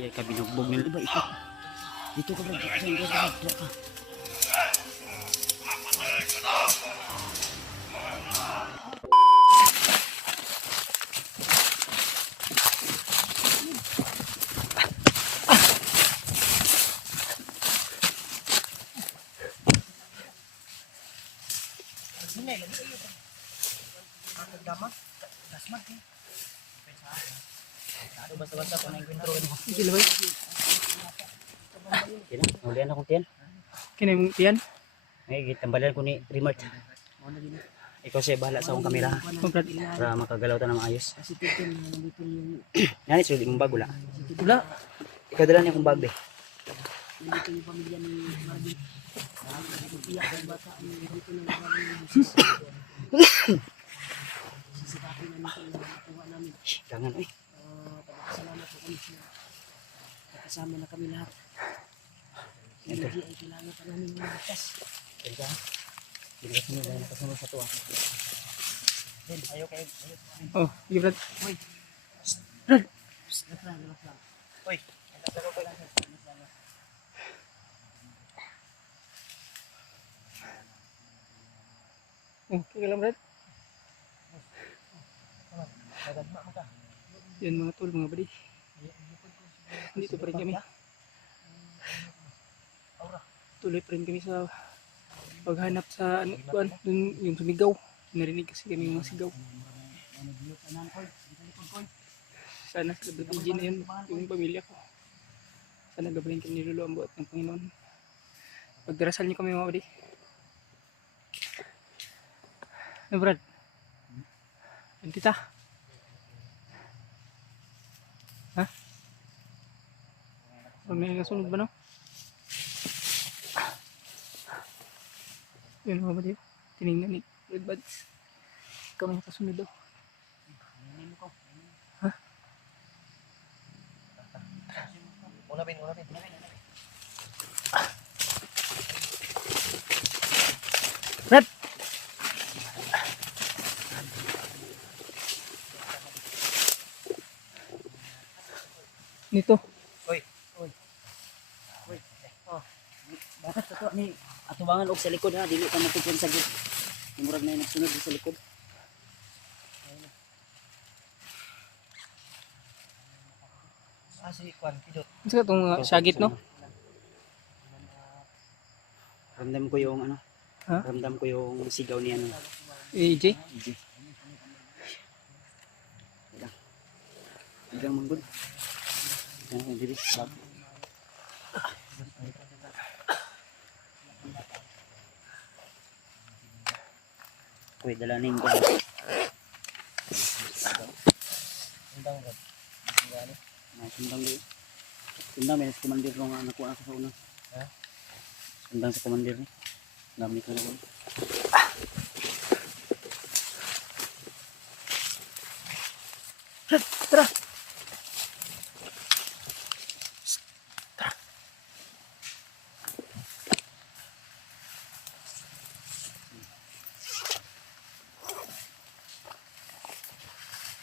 Iya ka binugbog nila. Iba ito. Dito ka ba? Dito ka. Basta-basta po na encuentro ko. Gila ba? Kina, hulihan akong tiyan. Kina yung tiyan? Ay, tambalan ko ni Remart. Ikaw siya bahala sa akong kamera para makagalaw ta na maayos. Yan, sulit mong bag, wala. Wala. Ikaw dala niya kong bag, be. Jangan, eh. Salamat po kami na nakasama na kami lahat. Hindi ay kailangan pa namin yung ligtas. Teka, hindi ka sunod, dahil nakasunod sa tuwa. Ayaw kayo. Oh, sige Brad. Uy. Brad. Labas lang. Uy, nagdalaw ko lang. Okay lang Brad. Nagagma mo ka. Yan mga tol, mga buddy. Dito pa rin kami. Tuloy pa rin kami sa paghanap sa ano, dun, yung sumigaw. Narinig kasi kami yung mga sigaw. Sana sa WG na yun, yung pamilya ko. Sana gabahin kami niluluwa ang buhat ng Panginoon. Pagdarasal niyo kami mga buddy. Ano Brad? Yan tita. Ha? Huwag na yung kasunod ba no? Yun mga buddy. Tinignan ni Red Buds. Ikaw may kasunod daw. Ha? Unapin. Red! Nito. Uy. Oh. Bakit ito ni atubangan og sa likod ha, dili ka matupon sa gid. Murag na yung nagsunod sa likod. Si Kwan, pidot. Ano sa itong syagit no? Ramdam ko yung ano? Ha? Ramdam ko yung sigaw ni ano. AJ? EJ. Ilang manggod. Yan, dili. Uy, dalaning ko. Sundang ba? Sundang di. Sundang may komandir ko nga nakuha ako sa una. Ha? Sundang sa komandir ni. Dami ko na ko. Tara!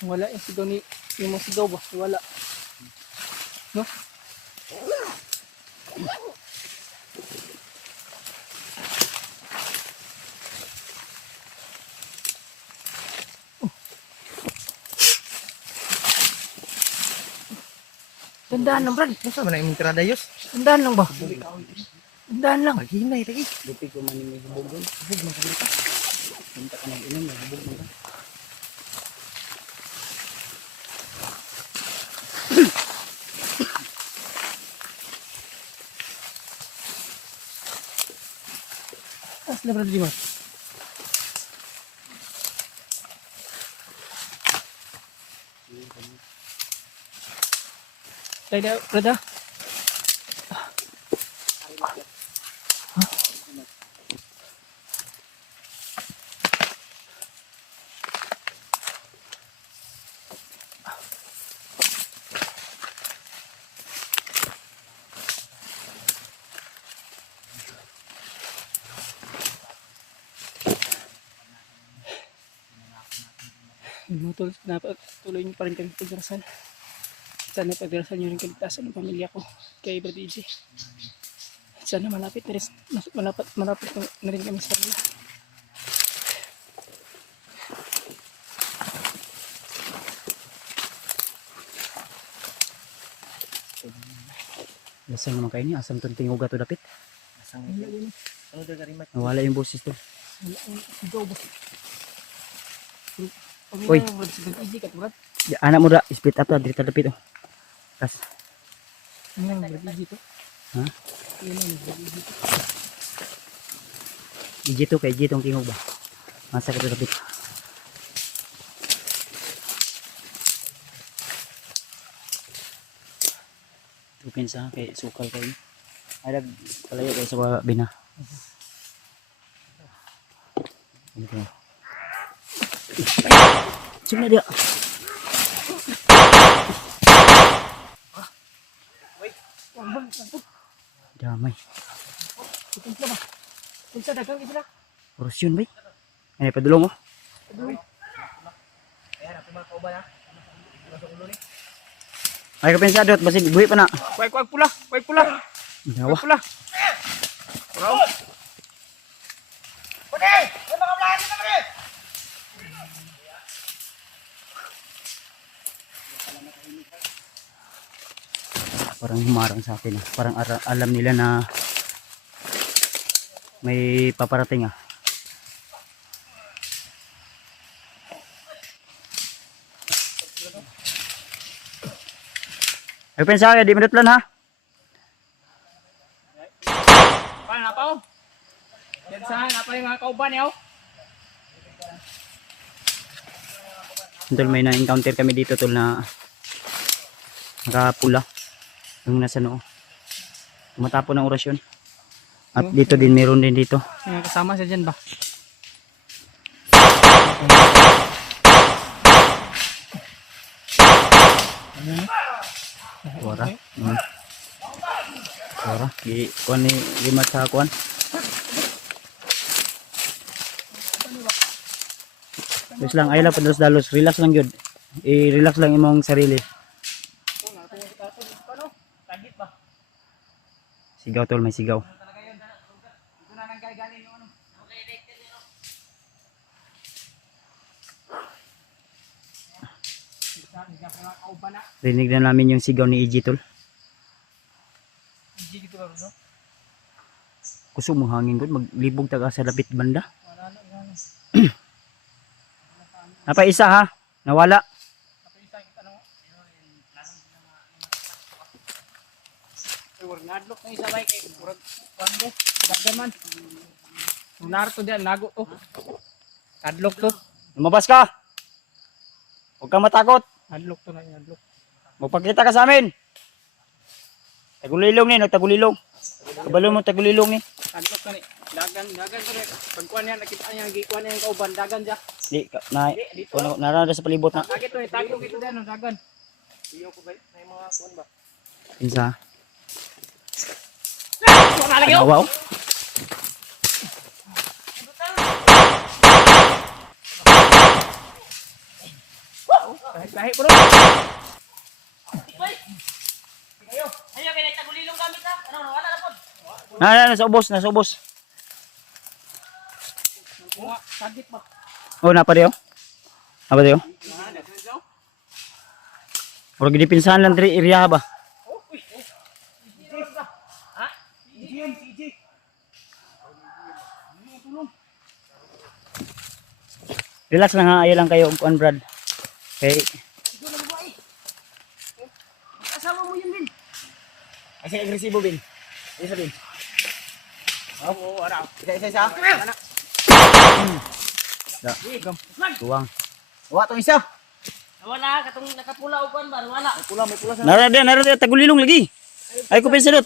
Wala yung sigaw ni yung mga sigaw ba? Wala. No? Tandaan lang, Brad. Masa man yung entrada yus? Tandaan lang ba? Tandaan lang. Maghinay lagi. Lupig ko man yung may hubog doon. Hubog man ka. Punta ka nag-inom, may hubog man ka. Taas na, Brad, di ba? Tayo na, Brad, ha? Tuloy pa rin kami pagdarasal. Sana pagdarasal niyo rin kaligtasan ng pamilya ko kay Brad EJ. Sana malapit na rin, malapit na rin kami sa kanila. Lasang naman kayo niya. Asam itong tinguga to dapit. Asang Nawala yung boses to. Ikaw ba? Uy. Pag Brad sa Brad EJ ka Brad. Anak mo da. Split up na. Dito dapit. Kas. Ano ang Brad EJ to? Ha? Ano ang Brad EJ to? EJ to kay EJ tong tingog ba? Masa ka to dapit. Tupin sa kay sukal kayo. Ay dag palayo kayo sa bina. Ito. Sino dia? Damay. Kunsa ba? Kunsa dagang ito na? Orasyon bay. Ay padulong oh. Ay kapensado at basig buhi pa na. Kuy pula, kuy pula. Dawa. Pula. Pula. Parang humarang sa akin ah. Parang alam nila na may paparating ah. Ay pensa kaya di minutlan ha. Paano na pa oh? Yan saan, napa yung mga kauban yaw? Tol may na-encounter kami dito tol na nakapula. Yung nasa noo. Tumatapon ng orasyon. At dito din meron din dito. Yung kasama siya dyan ba? Wara. Wara. Di kuan ni lima sa kuan. Wis lang ay lang padalos-dalos, relax lang gyud. I-relax lang imong sarili. Sigaw tol, may sigaw. Rinig na namin yung sigaw ni EJ tol. Kuso mo hangin gud, maglibog taga sa lapit banda. Napa isa ha, nawala. Nadlok na isa bay kay murag kwando dagdaman. Narto diyan nago to. Nadlok to. Lumabas ka. Huwag kang matakot. Nadlok to na nadlok. Magpakita ka sa amin. Tagulilong ni, tagulilong. Kabalo mo tagulilong ni. Nadlok ka ni. Dagan to ni. Pagkuan niya nakita niya gikuan niya yung kauban dagan dia. Di na narada sa palibot na. Agit to ni tagong ito diyan dagan. Iyo ko bay may mga kuan ba. Insa. Wala lagi oh. Wow. Lahi bro. Ayo kay tagulilong gamit ha. Ano wala na pod. Nasa ubos. Sagit ba? Oh, napa diyo? Napa diyo? Murag gidipinsahan lang diri area ba? Relax lang ha, ayo lang kayo kuan Brad. Okay. Asawa mo yun din. Ay agresibo bin. Isa bin. Oo, ara. Isa. Da. Tuwang. Wa tong isa. Wala katong nakapula og kon ba wala. Narada tagulilong lagi. Ay ko pensadot.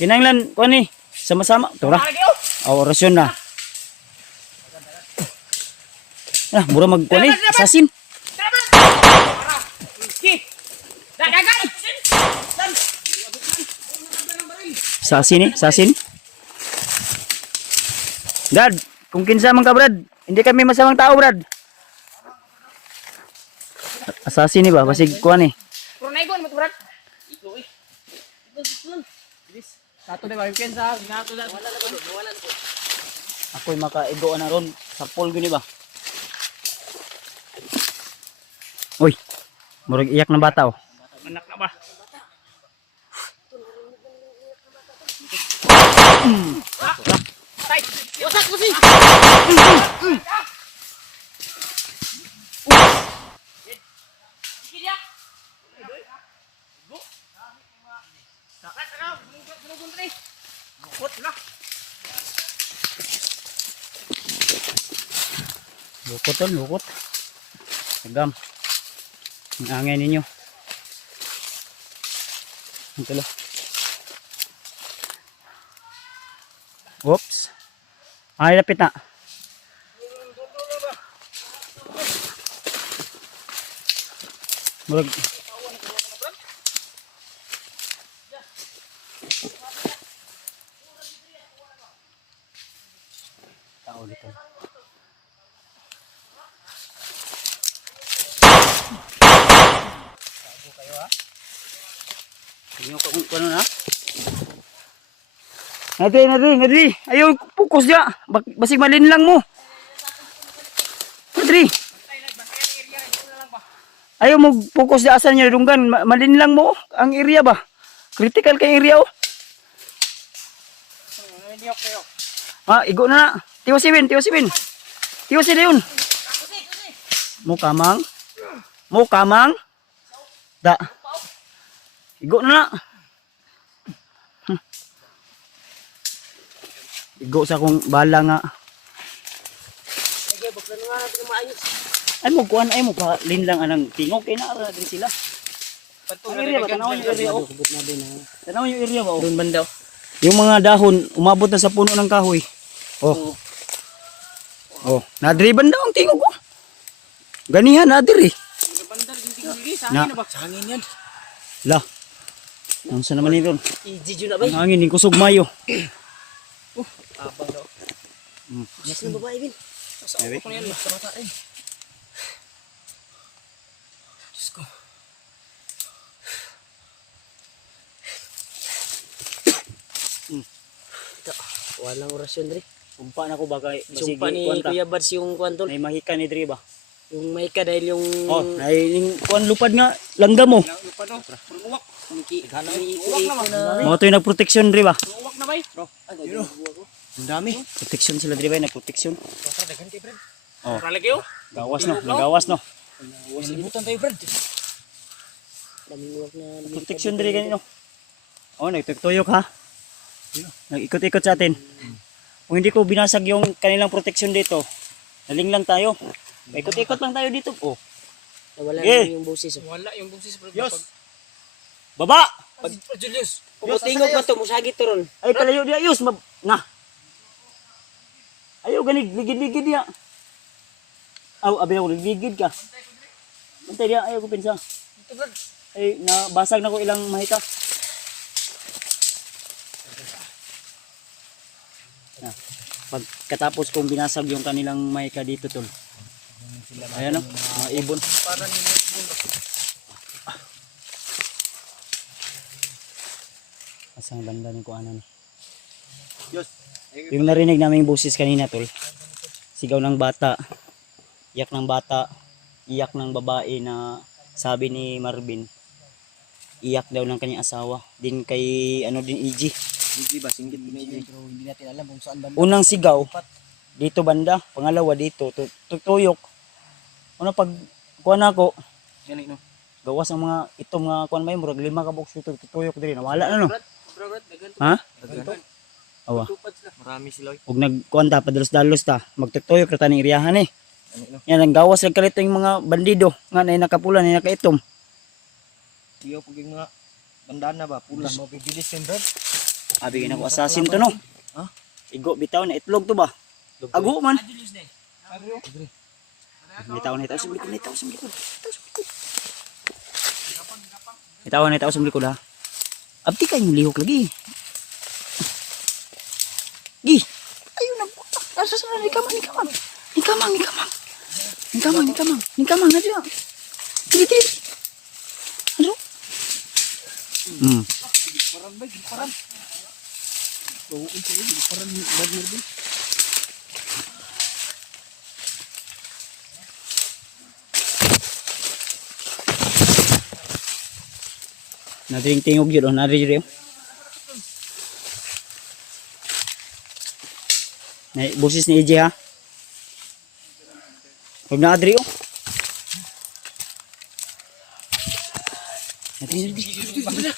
Kinahanglan kuan ni sama-sama. Tora. Orasyon na. Ah, mura magkuan ni assassin. Dagan. Assassin. Dad, kung kinsa man ka Brad, hindi kami masamang tao Brad. Assassin ni ba? Basig kuan ni. Puro na Kato na ba? Kensa, ginato na. Wala na po. Ako'y makaigo na ron sa pool gini ba? Uy, murag iyak na bata oh. Anak na ba? Tay! Wasak mo si! Lukot ton, lukot. Agam. Ang angay ninyo. Ang tulo. Oops. Ay, lapit na. Murag. Tao dito. Tingnan ko kung ano na. Nadri. Ayaw fokus dia. Basig malin lang mo. Nadri. Ayaw mo fokus dia asan niya dunggan. Malin lang mo. Ang area ba? Critical kay area oh. Ah, igo na. Tiwasibin. Tiwasi na yun. Mo kamang. Da. Igo na. Igo sa akong bala nga. Sige, bakla nga natin maayos. Ay mo kuan ay mo pa linlang anang tingog kay naa din sila. Ang area ba tanaw yung area oh. Tanaw yung area ba oh. Doon banda. Yung mga dahon umabot na sa puno ng kahoy. Oh. Oh, nadriban daw ang tingog ko. Ganihan nadiri. Banda din tingili sa Na. hangin na ba? Sa hangin yan. La. Ang sa naman ito. Easy na ba? Ang hangin yung kusog mayo. Abang daw. Yes na babae, Bin. Sa ako ko yan. Sa mata eh. Diyos ko. Ito, walang orasyon, Dre. Sumpa na ko bagay. Sumpa ni Kuya Bads yung kwantol. May mahika ni Dre ba? Yung may ka dahil yung... Oh, ay yung kuan lupad nga langgam mo. Lupa daw. Uwak. Uwak na. Mo to yung nagproteksyon Dre ba? Uwak na ba eh? Yun o. Ang dami. Proteksyon sila Dre ba? Nagproteksyon. Oh. Ralagi oh. Gawas no. Nagawas no. Libutan tayo Brad. Daming uwak na. Proteksyon Dre ganito. Oh, nagtutuyok ha. Nag-ikot-ikot sa atin. Kung hindi ko binasag yung kanilang proteksyon dito, naling lang tayo. Ikot-ikot lang tayo dito. Oh. Nawala Eh. na yung boses. Wala yung bugsis Brad. Yos. Baba. Pag Julius. Pumutingog ba ito? Musagit to ron. Ay palayo dia Yos. Nga. Ayaw ganid ligid-ligid dia. Aw, abi na ko ligid ka. Antay dia ayaw ko pinsa. Ito Brad. Ay nabasag na ko ilang mahika. Na. Pagkatapos kong binasag yung kanilang mahika dito tol. Ayan o, mga ibon. Para ni ibon. Asang banda ni kuanan. Yos. Yung narinig namin yung boses kanina tol. Sigaw ng bata. Iyak ng bata. Iyak ng babae na sabi ni Marvin. Iyak daw ng kanyang asawa. Din kay ano din EG. Hindi ba singgit ni EG? Pero hindi natin alam kung saan banda. Unang sigaw dito banda, pangalawa dito tutuyok. Una pag kuan ako, Yan no. gawas ang mga itong mga kuan may murag 5 ka box tutuyok diri nawala na no. Brad, dagan to. Ha? Dagan to. Awa. Tupad sila. Marami sila. Ug nagkuan ta padalos-dalos ta, magtutuyok ra ta ning iriyahan eh. Ano no? Yan ang gawas lang kalito yung mga bandido nga na nakapula na nakaitom. Diyo pag yung mga bandaan na ba? Pula. Mabibilis yung Brad. Abi na ko assassin to no. Ha? Igo bitaw na itlog to ba? Ago man. Julius day. Bitaw na itaw sa likod, itaw sa likod. Itaw na itaw sa likod ha. Abti kay yung lihok lagi. Gi. Ayun na. Asa sa ni kamang. Na dia. Dili. Ano? Giluparan ba? Giluparan. Bawain sa'yo. Giluparan ni Brad Marvin. Nadring tingog yun, nadring yun. Busis ni EJ ha. Huwag na adri oh. Nadring yun.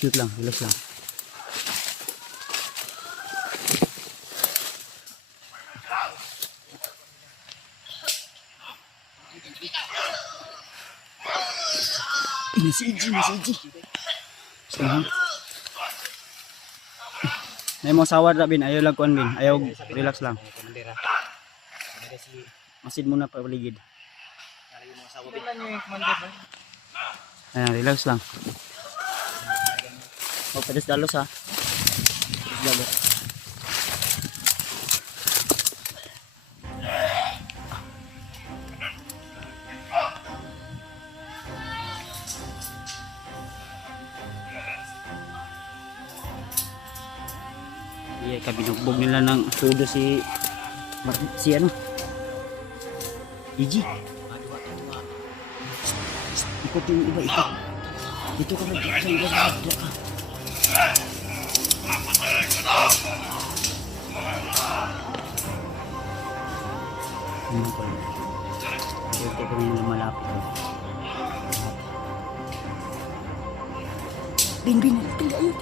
Shoot lang, relax lang. Nasi Iji. Saan? May mo sawad ra bin, ayaw lang kuan bin, ayaw relax lang. Masid muna pa paligid. Ayan, relax lang. Huwag pedes dalos ha. Pedes dalos. Iya, kabinugbog nila ng tudo si ano? Iji. Ikot yung iba, ikot. Dito ka mag-dito ka. Ano pa? Dito ko yung lumalapit. Bin, ayun.